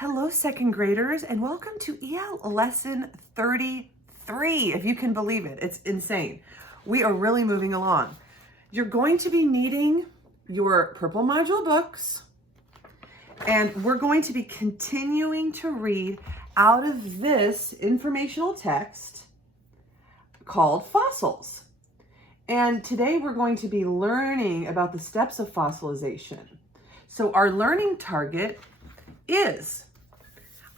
Hello, second graders, and welcome to EL lesson 33, if you can believe it. It's insane. We are really moving along. You're going to be needing your purple module books, and we're going to be continuing to read out of this informational text called Fossils. And today we're going to be learning about the steps of fossilization. So our learning target is,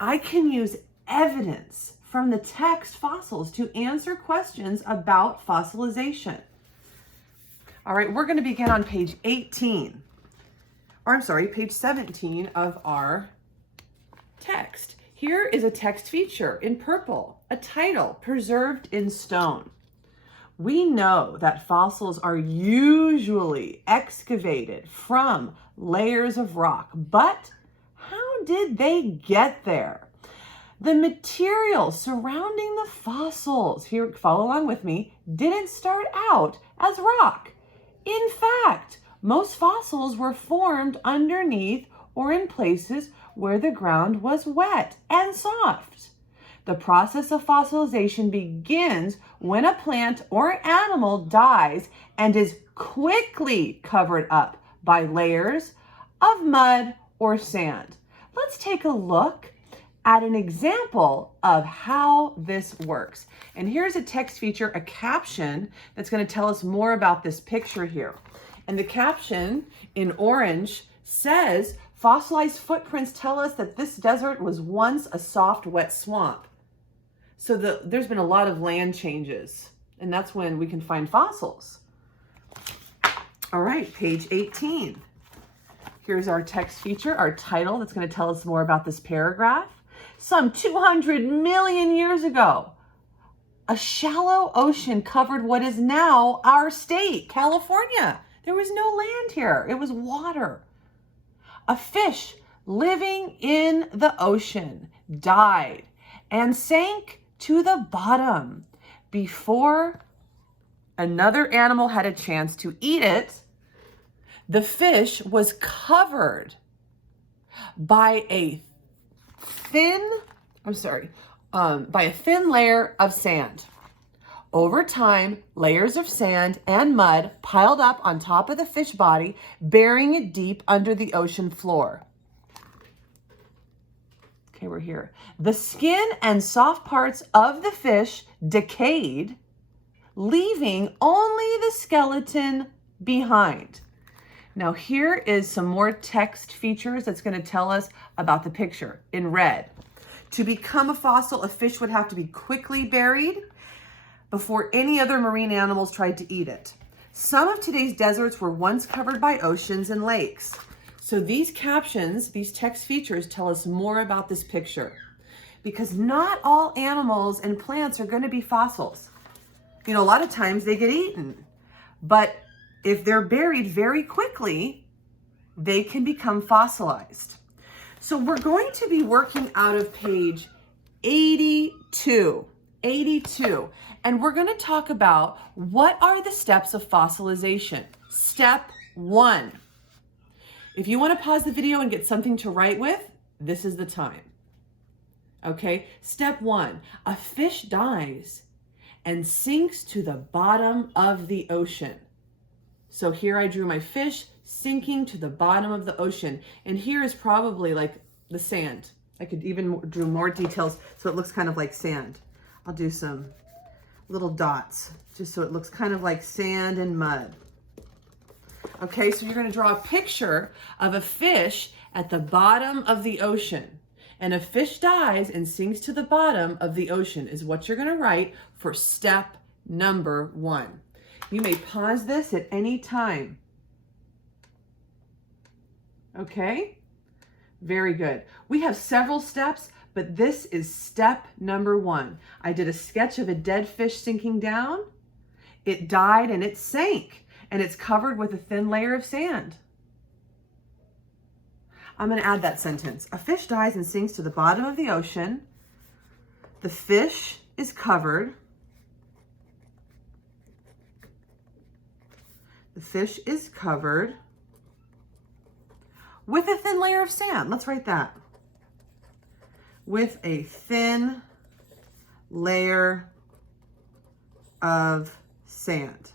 I can use evidence from the text fossils to answer questions about fossilization. All right, we're going to begin on page 18, or I'm sorry, page 17 of our text. Here is a text feature in purple, a title, Preserved in Stone. We know that fossils are usually excavated from layers of rock, but how did they get there? The material surrounding the fossils, here, follow along with me, didn't start out as rock. In fact, most fossils were formed underneath or in places where the ground was wet and soft. The process of fossilization begins when a plant or animal dies and is quickly covered up by layers of mud or sand. Let's take a look at an example of how this works. And here's a text feature, a caption that's going to tell us more about this picture here. And the caption in orange says, fossilized footprints tell us that this desert was once a soft, wet swamp. So there's been a lot of land changes, and that's when we can find fossils. All right, page 18. Here's our text feature, our title that's going to tell us more about this paragraph. Some 200 million years ago, a shallow ocean covered what is now our state, California. There was no land here. It was water. A fish living in the ocean died and sank to the bottom before another animal had a chance to eat it. The fish was covered by a thin layer of sand. Over time, layers of sand and mud piled up on top of the fish body, burying it deep under the ocean floor. Okay, we're here. The skin and soft parts of the fish decayed, leaving only the skeleton behind. Now here is some more text features that's going to tell us about the picture in red. To become a fossil, a fish would have to be quickly buried before any other marine animals tried to eat it. Some of today's deserts were once covered by oceans and lakes. So these captions, these text features tell us more about this picture, because not all animals and plants are going to be fossils. You know, a lot of times they get eaten, but if they're buried very quickly, they can become fossilized. So we're going to be working out of page 82, and we're going to talk about what are the steps of fossilization. Step 1. If you want to pause the video and get something to write with, this is the time. Okay, step 1, a fish dies and sinks to the bottom of the ocean. So here I drew my fish sinking to the bottom of the ocean. And here is probably like the sand. I could even drew more details so it looks kind of like sand. I'll do some little dots just so it looks kind of like sand and mud. Okay, so you're going to draw a picture of a fish at the bottom of the ocean. And a fish dies and sinks to the bottom of the ocean is what you're going to write for step number 1. You may pause this at any time. Okay? Very good. We have several steps, but this is step number 1. I did a sketch of a dead fish sinking down. It died and it sank, and it's covered with a thin layer of sand. I'm going to add that sentence. A fish dies and sinks to the bottom of the ocean. The fish is covered. The fish is covered with a thin layer of sand. Let's write that. with a thin layer of sand.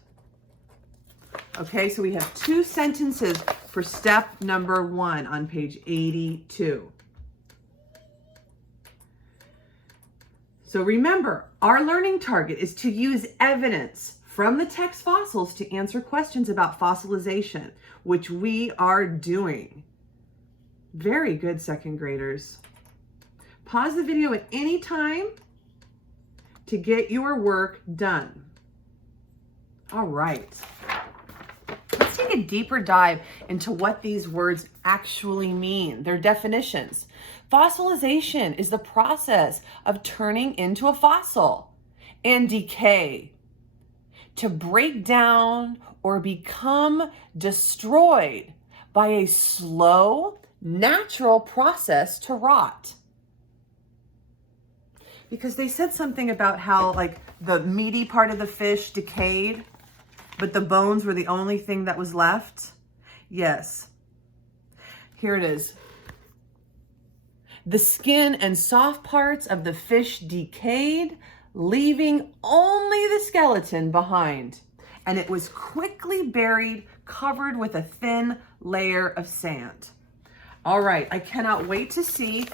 Okay, so we have 2 sentences for step number 1 on page 82. So remember, our learning target is to use evidence from the text fossils to answer questions about fossilization, which we are doing. Very good, second graders. Pause the video at any time to get your work done. All right. Let's take a deeper dive into what these words actually mean, their definitions. Fossilization is the process of turning into a fossil and decay, to break down or become destroyed by a slow, natural process to rot. Because they said something about how like the meaty part of the fish decayed, but the bones were the only thing that was left. Yes. Here it is. The skin and soft parts of the fish decayed, leaving only the skeleton behind. And it was quickly buried, covered with a thin layer of sand. All right, I cannot wait to see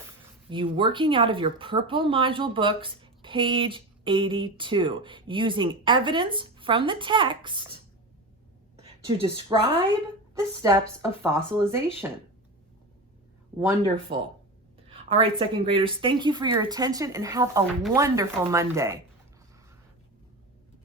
you working out of your purple module books, page 82, using evidence from the text to describe the steps of fossilization. Wonderful. All right, second graders, thank you for your attention and have a wonderful Monday.